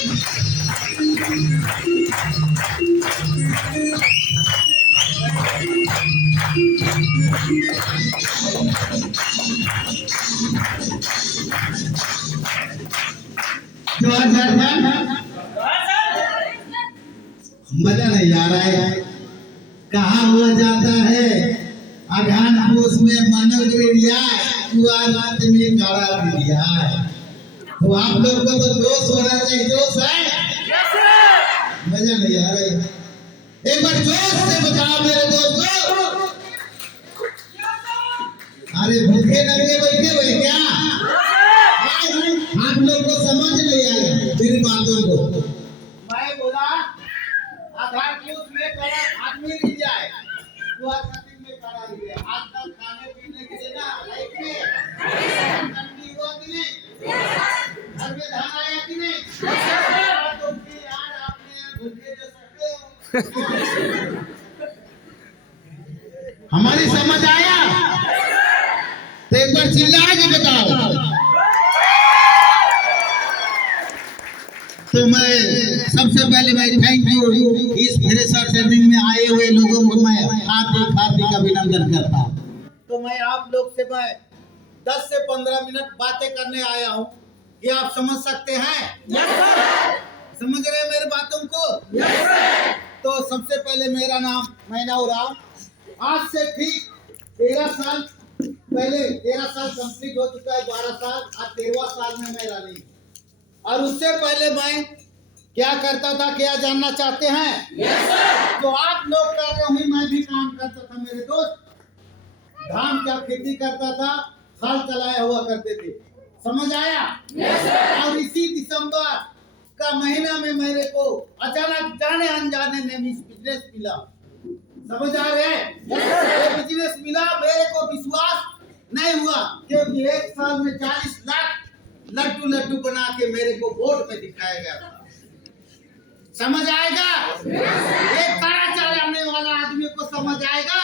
मजा नहीं आ रहा है। कहा हुआ जाता है अघान पूस में मनल गिरिया रात में काड़ा गिरिया। तो आप लोग को तो जोश होना चाहिए। जोश है? मजा नहीं आ रहा है। एक बार जोश से बताओ मेरे दोस्तों। अरे भूखे लगे बैठे हुए क्या? आप लोग को समझ नहीं आया मेरी बातों को। मैं बोला आधार पूछ में कड़ा आदमी गिर जाए तो आदमी में कड़ा गिर जाए। आजकल खाने पीने के लिए ना लाइफ में ठंडी हुआ कि नहीं? घर में धान आया कि नहीं? तो फिर यार आपने भूखे जो सकते हो। हमारी समझ आया? तो एक बार चिल्ला के बताओ। तो मैं सबसे पहले भाई थैंक यू इस फ्रेशर ट्रेनिंग में आए हुए लोगों को मैं हार्दिक अभिनंदन करता हूँ। तो मैं आप लोग से मैं 10 से 15 मिनट बातें करने आया हूँ। ये आप समझ सकते हैं? समझ रहे हैं मेरी बातों को? तो सबसे पहले मेरा नाम मैनाऊ राम। आज से ठीक 13 साल पहले 13 साल कंप्लीट हो चुका है। 12 साल आज 13वां साल में मैं रनिंग। और उससे पहले मैं क्या करता था, क्या जानना चाहते हैं? तो आप लोग कर रहे हो, मैं भी काम करता था मेरे दोस्त। धान का खेती करता था, हल चलाया हुआ करते थे। समझ आया? और इसी दिसंबर का महीना में मेरे को अचानक जाने अनजाने में बिजनेस मिला। समझ आ रहे हैं? ये बिजनेस मिला, मेरे को विश्वास नहीं हुआ क्योंकि एक साल में 40 लाख लड्डू बना के मेरे को बोर्ड में दिखाया गया था। समझ आएगा? एक काड़ा चलाने वाला आदमी को समझ आएगा?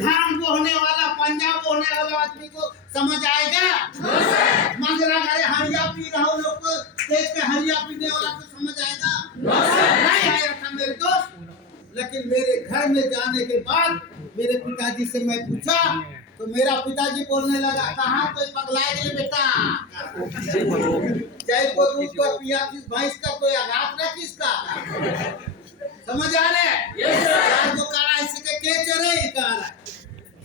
धान बोने वाला, पंजाब बोने वाला आदमी को समझ आएगा? मंगरा घरे हरिया पी रहा हूँ लोग को देख के हरिया पीने वाला को समझ आएगा? नहीं आया था मेरे दोस्त। लेकिन मेरे घर में जाने के बाद मेरे पिताजी से मैं पूछा तो मेरा पिताजी बोलने लगा, कहाँ कोई पगलाए गए बेटा? चाहे को दूध का पिया किस भैंस का कोई आघात न किसका। समझ आ रहे? चाहे को काड़ा इसके के चरे ही कह रहा है।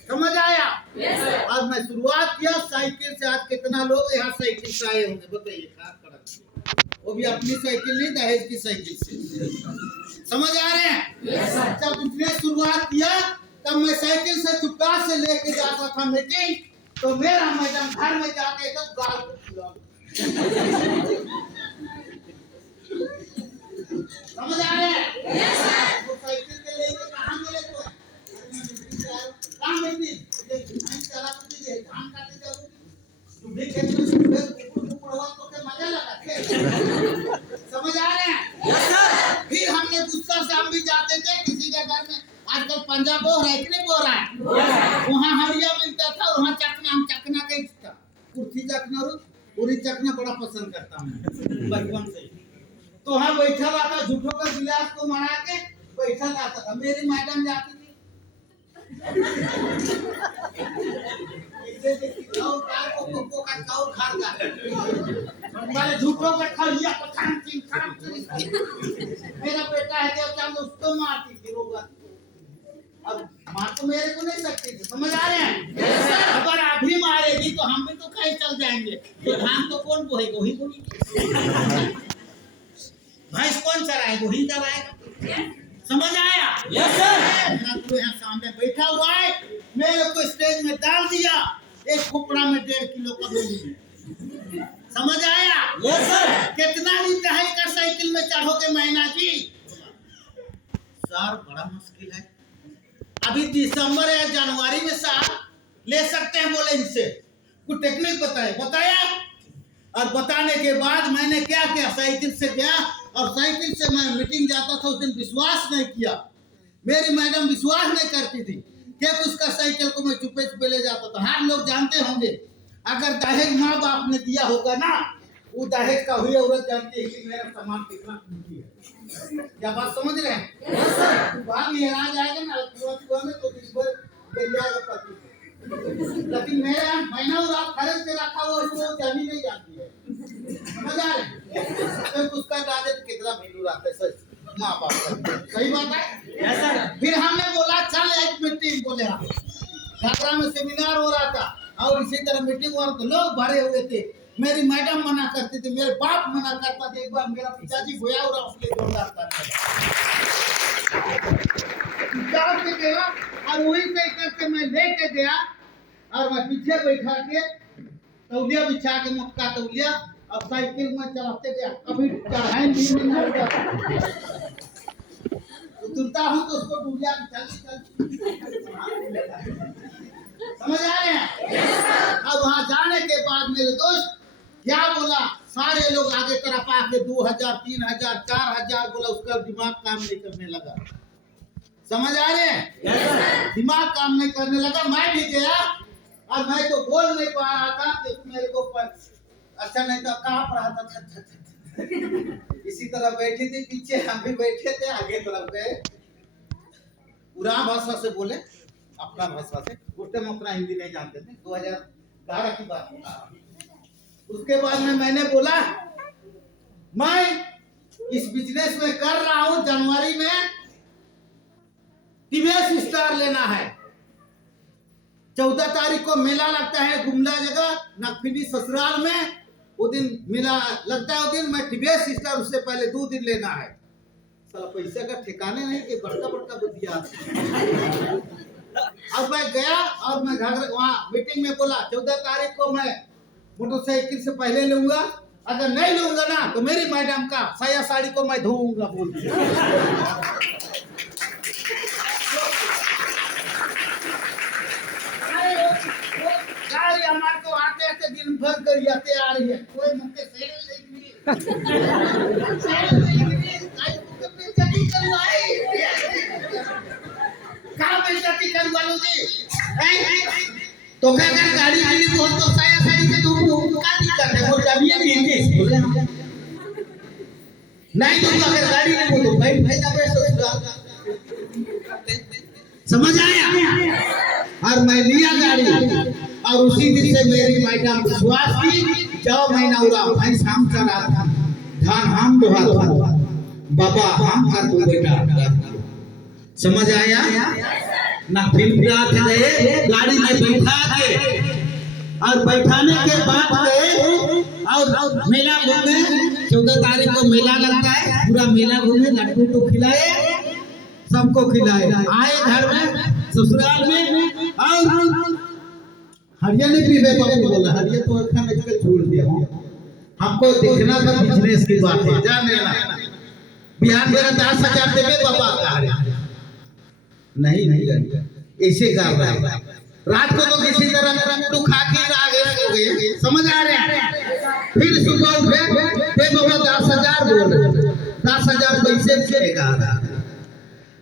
समझ आया? आज मैं शुरुआत किया साइकिल से। आज कितना लोग यहाँ साइकिल से आए होंगे बताइए? वो भी अपनी साइकिल नहीं, दहेज की साइकिल से। समझ आ रहे हैं? जब इसने शुरुआत किया तब मैं साइकिल से चुपचाप से लेके जाता था मीटिंग। तो मेरा मैडम घर में जाके जब गाल को खिला। समझ आ रहे हैं? वो साइकिल के लेके कहाँ मिले तो कहाँ मीटिंग चला कुछ धान काटे जाओ तू भी खेत में पड़वा तो के मजा लगा। समझ आ रहे हैं? फिर हमने गुस्सा से हम भी जाते थे किसी के घर में। आजकल पंजाब बो रहा है कि नहीं बो रहा है? वहाँ हरिया मिलता था, वहाँ चखना, हम चखना का था। कुर्सी चखना और पूरी चखना बड़ा पसंद करता हूँ बचपन से। तो वहाँ बैठा रहता, झूठों का गिलास को मरा के बैठा रहता था। मेरी मैडम जाती थी झूठों का खा लिया तो मेरा बेटा है देवता उसको मारती थी रोगा। अब मार तो मेरे को नहीं सकती थी। समझ आ रहे हैं? अगर अभी मारेगी तो हम भी तो कहीं चल जाएंगे। तो धान तो कौन बोएगा? वही बोएगी। भैंस कौन चराएगा? वही चराएगा। समझ आया? Yes sir. तो यहाँ सामने बैठा हुआ है, मेरे को स्टेज में डाल दिया। एक खोपड़ा में 1.5 किलो का गोली। समझ आया? Yes sir. कितना दिन दहेज का साइकिल में चढ़ोगे महीना जी? सर बड़ा मुश्किल है। अभी दिसंबर या जनवरी में साल ले सकते हैं बोले इनसे। कुछ टेक्निक बताया और बताने के बाद मैंने क्या किया, साइकिल से गया और साइकिल से मैं मीटिंग जाता था। उस दिन विश्वास नहीं किया, मेरी मैडम विश्वास नहीं करती थी कि उसका साइकिल को मैं चुपे चुपे ले जाता था। हर लोग जानते होंगे अगर दहेज माँ बाप ने दिया होगा ना वो दहेज का हुई औरत जानती है कि मेरा सामान कितना कीमती है। क्या बात समझ रहे हैं? वहाँ भी आ जाएगा ना कुआं में तो दिन भर गिर जाएगा पति। लेकिन मेरे यहाँ महीना और आप खरीद के रखा हुआ उसको जानी नहीं जाती है। समझ आ रहे? तो उसका दादा कितना वैल्यू रखता है सच माँ बाप का। सही बात है। फिर हमने बोला चल एक मीटिंग बोले हम घाघरा में सेमिनार हो रहा था और इसी तरह मीटिंग हुआ तो लोग भरे हुए थे। मेरी मैडम मना करती थी, मेरे बाप मना करता था। एक बार मेरा पिताजी गोया और उसके जोरदार करता के गया और वहीं से करके मैं लेके गया और मैं पीछे बैठा के तौलिया बिछा के मक्का तौलिया अब साइकिल में चलाते गया। कभी चढ़ाई भी नहीं होता, उतरता हूँ तो उसको डूबिया चल समझ आ रहे हैं। अब वहां जाने के बाद मेरे दोस्त क्या बोला, सारे लोग आगे तरफ आके 2000 3000 4000 बोला। उसका दिमाग काम नहीं करने लगा। समझ आ रहे हैं? दिमाग काम नहीं करने लगा। मैं भी गया और मैं तो बोल नहीं पा रहा था कि मेरे को अच्छा नहीं तो कांप रहा था। इसी तरह बैठी थी, पीछे हम भी बैठे थे, आगे तरफ गए। पूरा भाषा से बोले, अपना भाषा से। उस टाइम अपना हिंदी नहीं जानते थे, 2012 की बात है। उसके बाद में मैंने बोला मैं इस बिजनेस में कर रहा हूं। जनवरी में टीवीएस स्टार लेना है। 14 तारीख को मेला लगता है गुमला जगह नकफिनी ससुराल में। वो दिन मेला लगता है, वो दिन मैं टीवीएस स्टार उससे पहले 2 दिन लेना है। साला पैसा का ठिकाने नहीं कि बड़का बड़का बुद्धिया। अब मैं गया और मैं वहाँ मीटिंग में बोला 14 तारीख को मैं मोटरसाइकिल से पहले लूंगा। अगर नहीं लूंगा ना तो मेरी मैडम का साया साड़ी को मैं धोऊंगा बोल दिया। गाड़ी हमारे को आते आते दिन भर कर आते आ रही है। कोई मुझे सेल करवा लो जी। तो क्या गाड़ी के लिए बहुत तो साया साड़ी से तो क्या दिक्कत है? वो चाबिए नहीं है नहीं तो अगर गाड़ी नहीं तो बैठ भाई जाबे ससुराल। समझ आया? और मैं लिया गाड़ी और उसी दिन से मेरी मैडम विश्वास की। जाओ महीना हुआ भाई शाम चला धान हम दोहा बाबा हम कर दो बेटा। समझ आया ना? फिर गए गाड़ी में बैठा के और बैठाने के बाद गए और मेला घूमे। 14 तारीख को मेला लगता है, पूरा मेला घूमे, लड्डू तो खिलाए, सबको खिलाए। आए घर में ससुराल में और हरिया नहीं पी बाबू बोला हरिया तो अखा नहीं छोड़ दिया। हमको देखना था बिजनेस की बात है, जान लेना। बिहार मेरा 10,000 देवे बाबा का नहीं ऐसे कर रहा है। रात को तो किसी तरह तो खा के आगे हो गए। समझ आ रहे हैं? फिर सुबह उठे थे बाबा 10,000 बोल रहे। 10,000 पैसे देगा।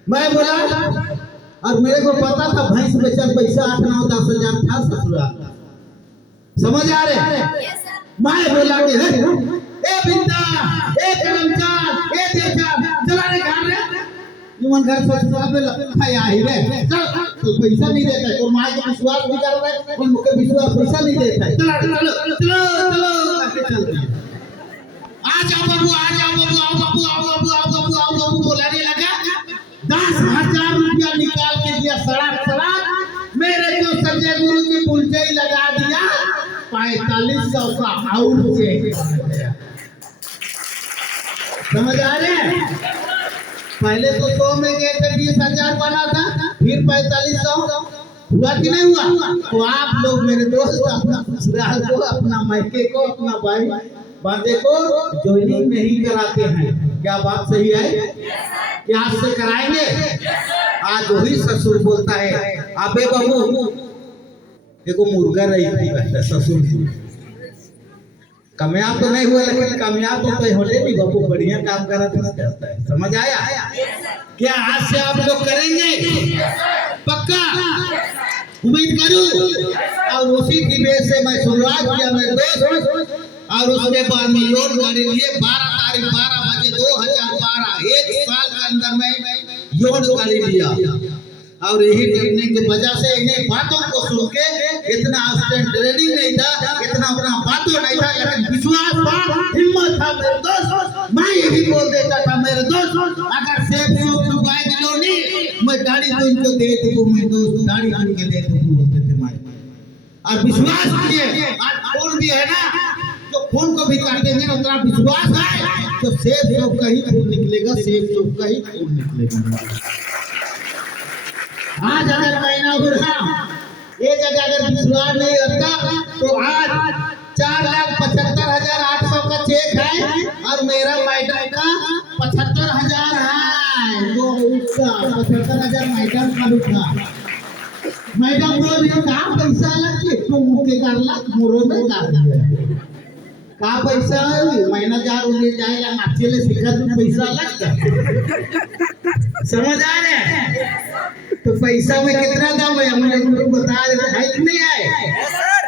मैं बोला और मेरे को पता था भैंस बेचल पैसा 8-9 10,000 था ससुराल। समझ आ रहे हैं? मैं बोला कि ए बिंदा ए करमचार ए देवचार चला रे घर रे मन घर ससुराल में लखा आई रे चल। तो पैसा नहीं देता है और मां को विश्वास भी कर रहा है और मुझे विश्वास पैसा नहीं देता है। चलो चलो चलो चलो करके चलते हैं। आ जाओ बाबू आ जाओ बाबू आओ बाबू आओ बाबू आओ बाबू आओ बाबू बोलाने लगा। 10,000 रुपया निकाल के दिया सड़क मेरे को संजय गुरु की पुलचई लगा दिया। 4500 का आउट चेक। समझ आ रहे हैं? पहले तो 100 में गए थे 20,000 बना था, फिर 4500 हुआ कि नहीं हुआ? तो आप लोग मेरे दोस्त अपना ससुराल को, अपना मायके को, अपना भाई बांधे को ज्वाइनिंग नहीं कराते हैं। क्या बात सही है? क्या आज से कराएंगे? आज वही ससुर बोलता है अबे बहू देखो मुर्गा रही थी ससुर। कामयाब तो नहीं हुआ लेकिन कामयाब तो होने नहीं बाबू, बढ़िया काम करा था। समझ आया? क्या आज से आप लोग करेंगे? पक्का उम्मीद करूं। और उसी की वजह से मैं शुरुआत किया मेरे दोस्त और उसके बाद में योन गाड़ी लिए 12 तारीख 12 बजे 2012 एक साल के अंदर में योन गाड़ी लिया। और यही करने की वजह से इन्हीं बातों को सुन के इतना स्टैंडर्डी नहीं था, इतना अपना बातों नहीं था, लेकिन विश्वास था, हिम्मत था मेरे दोस्त। मैं यही बोल देता था मेरे दोस्त, अगर सेब सूप चुकाए दिलोनी मैं गाड़ी तो इनको दे दूँ, मैं दोस्त गाड़ी इनके दे दूँ बोलते थे मैं। और विश्वास किए, आज फोन भी है ना, तो फोन को भी कर देंगे ना, उतना विश्वास है तो सेब सूप का ही खून निकलेगा, सेब सूप का ही खून निकलेगा। आज अगर महीना उड़ा ये जगह अगर विश्वास नहीं करता तो आज 4,75,800 का चेक है और मेरा मैडम का 75,000 है। वो उसका 75,000 मैडम का उठा। मैडम बोल रही कहाँ पैसा लगे तुम मुझे कर ला मोरो में कर दिया कहाँ पैसा है महीना जा उन्हें जाएगा नाचे ले सिखा तुम पैसा लग समझ आ रहे हैं। तो पैसा में कितना दाम है हमने तुमको बता रहे है कि नहीं है।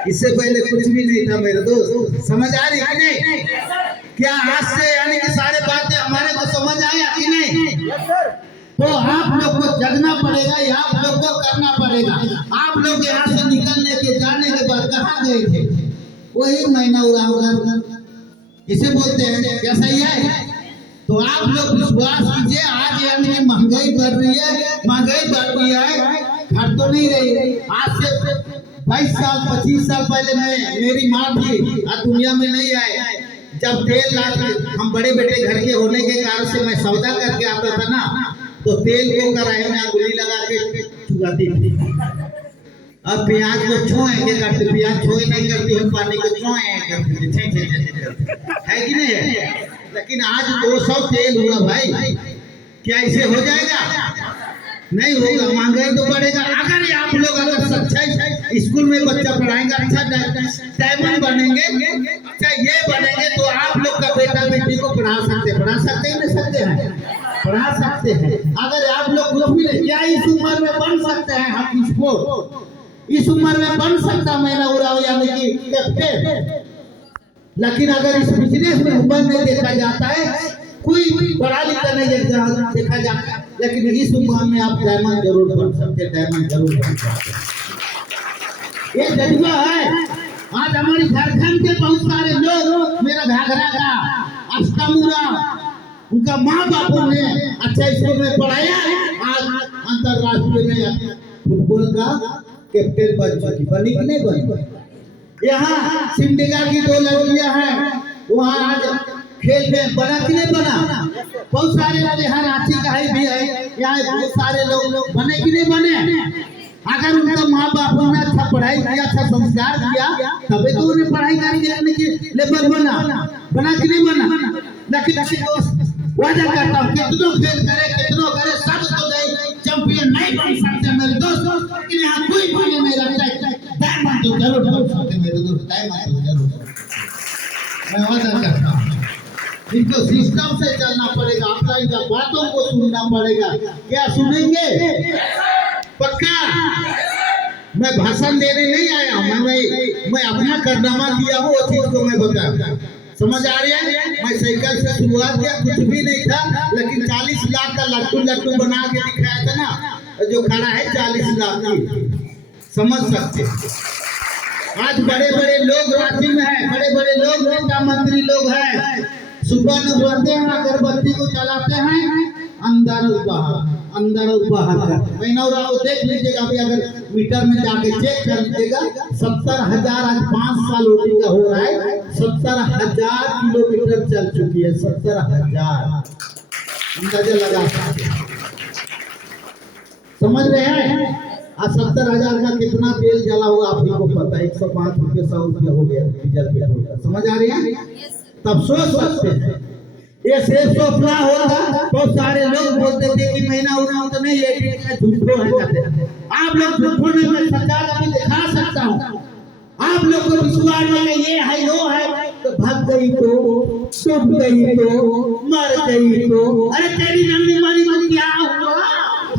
इससे पहले कुछ भी नहीं था मेरे दोस्त, समझ आ रही कि नहीं। क्या आज से यानी कि सारे बातें हमारे को समझ आया कि नहीं। तो आप लोग को जगना पड़ेगा, आप लोग को करना पड़ेगा। आप लोग यहाँ से निकलने के जाने के बाद कहाँ गए थे, वही महीना उड़ा इसे बोलते हैं, क्या सही है। तो आप लोग विश्वास कीजिए, आज यानी कि महंगाई बढ़ रही है, महंगाई बढ़ रही है, घर तो नहीं रही। आज से 22 साल 25 साल पहले मेरी माँ थी आज दुनिया में नहीं आए, जब तेल लाते हम बड़े बेटे घर के होने के कारण से मैं सौदा करके आता था ना, तो तेल को कराए में गोली लगा के चुगाती थी। अब प्याज को छोए के करते, प्याज छोए नहीं करती हम पानी को छोए करते है कि नहीं है। लेकिन आज 200 तेल हुआ भाई, क्या इसे हो जाएगा, नहीं होगा, महंगाई तो बढ़ेगा। अगर आप लोग अगर सच्चाई स्कूल में बच्चा पढ़ाएंगे, अच्छा डायमंड बनेंगे, अच्छा ये बनेंगे, तो आप लोग का बेटा बेटी को पढ़ा सकते हैं नहीं सकते हैं, पढ़ा सकते हैं। अगर आप लोग कुछ भी नहीं, क्या इस उम्र में बन सकते हैं हम इसको, इस उम्र में बन सकता मैंने उड़ाओ यानी कि कैप्टन। लेकिन अगर इस बिजनेस में उम्र नहीं देखा जाता है, कोई पढ़ा लिखा नहीं देखा जाता है, लेकिन इस उम्र में आप डायमंड जरूर बन सकते हैं, डायमंड जरूर बन सकते हैं। ये जज्बा है। आज हमारे झारखंड के बहुत सारे लोग मेरा घाघरा का अष्टमुरा उनका माँ बापों ने अच्छा स्कूल में पढ़ाया, आज अंतरराष्ट्रीय में फुटबॉल का कैप्टन बन चुकी, बनी कि नहीं बनी। यहाँ सिमडेगा की 2 लड़कियां हैं, वहाँ आज खेल में बना कि नहीं बना। बहुत सारे लोग यहाँ रांची का ही भी है, यहाँ बहुत सारे लोग बने कि नहीं बने। अगर उनका माँ बाप ने अच्छा पढ़ाई किया, अच्छा संस्कार किया, तभी तो उन्हें पढ़ाई करने की लेवल बना कि नहीं बना। लेकिन वादा करता हूँ कितनों फेल करे कितनों करे, सब तो गए चैंपियन नहीं बन सकते मेरे दोस्त। लेकिन यहाँ कोई पाने नहीं रखता है, डायमंड तो जरूर सकते मेरे दोस्त, डायमंड तो जरूर। मैं वादा करता हूँ इनको सिस्टम से चलना पड़ेगा, ऑफलाइन का बातों को सुनना पड़ेगा। क्या सुनेंगे पक्का। मैं भाषण देने नहीं आया हूँ, मैं अपना कारनामा किया हूँ, वो चीज को मैं बताया, समझ आ रही है। मैं साइकिल से शुरुआत किया, कुछ भी नहीं था, लेकिन 40 लाख का लट्टू बना के दिखाया था ना, जो खड़ा है 40 लाख की, समझ सकते। आज बड़े बड़े लोग रांची में है, बड़े बड़े लोग नेता मंत्री लोग हैं, सुबह में बोलते हैं अगरबत्ती को चलाते हैं, अंदर बाहर महीना देख लीजिएगा। अभी अगर मीटर में जाके चेक कर लीजिएगा, 70,000 आज 5 साल वोटिंग का हो रहा है, 70,000 किलोमीटर चल चुकी है, 70,000 अंदाजा लगा सकते हैं, समझ रहे हैं। आज 70,000 का कितना तेल जला होगा आप ही को पता है, 105 रुपये 100 रुपये हो गया डीजल पेट्रोल का, समझ आ रही है। तब सोच सकते हैं ये सेब सोपना होगा। बहुत सारे लोग बोलते थे कि महीना उड़ा तो नहीं, ये झूठो है कहते। आप लोग झूठो नहीं, मैं सच्चाई अभी दिखा सकता हूँ। आप लोग को विश्वास नहीं, ये है वो है, तो भाग गई तो टूट गई तो मर गई तो, अरे तेरी नंदी मरी क्या हुआ,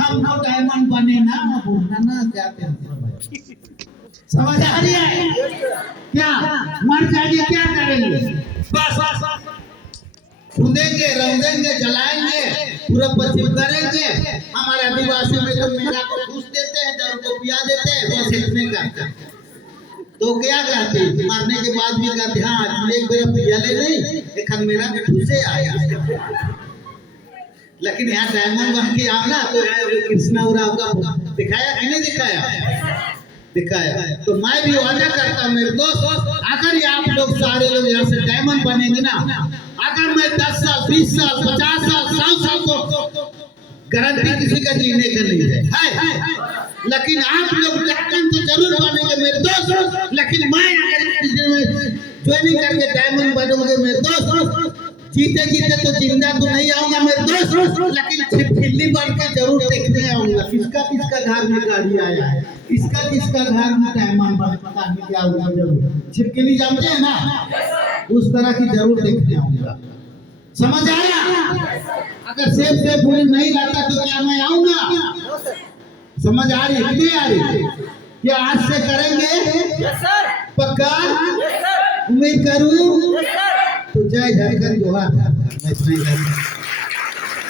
हम तो डायमंड बने ना, बोलना ना चाहते हैं, समझ आ रही है क्या। मर जाइए क्या करेंगे? बस खुदेंगे, रौदेंगे, जलाएंगे, पूरा पश्चिम करेंगे। हमारे आदिवासी में तो मेरा को घूस देते हैं, दर को पिया देते हैं, बस इतने करते हैं। तो क्या कहते हैं? मारने के बाद भी कहते हैं हाँ एक बार पिया ले नहीं, एक मेरा के ठुसे आया। लेकिन यहाँ डायमंड बन के आओ ना तो कृष्णा उराव का दिखाया कि नहीं दिखाया? दिखाया। तो मैं भी वादा करता हूँ मेरे दोस्त, अगर ये आप लोग सारे लोग यहाँ से डायमंड बनेंगे ना, अगर मैं 10 साल 20 साल 50 साल 100 साल को गारंटी किसी का जीने का नहीं है, लेकिन आप लोग डायमंड तो जरूर बनेंगे मेरे दोस्त। लेकिन मैं अगर ज्वाइनिंग करके डायमंड बनोगे मेरे दोस्त, जीते जीते तो जिंदा तो नहीं आऊंगा मेरे दोस्त, लेकिन छिपकली बन के जरूर देखने आऊंगा किसका किसका घर में गाड़ी आया है, किसका किसका घर में डायमंड बन के आऊंगा जरूर। छिपकली जानते हैं ना, उस तरह की जरूर देखने आऊंगा। समझ आया? अगर सेब से पूरी नहीं लाता तो क्या मैं आऊंगा? समझ आ रही है कि नहीं आ रही? क्या आज से करेंगे? पक्का? उम्मीद करूं तो जय झारखंड जोहार। मैं इतना ही कहता हूं।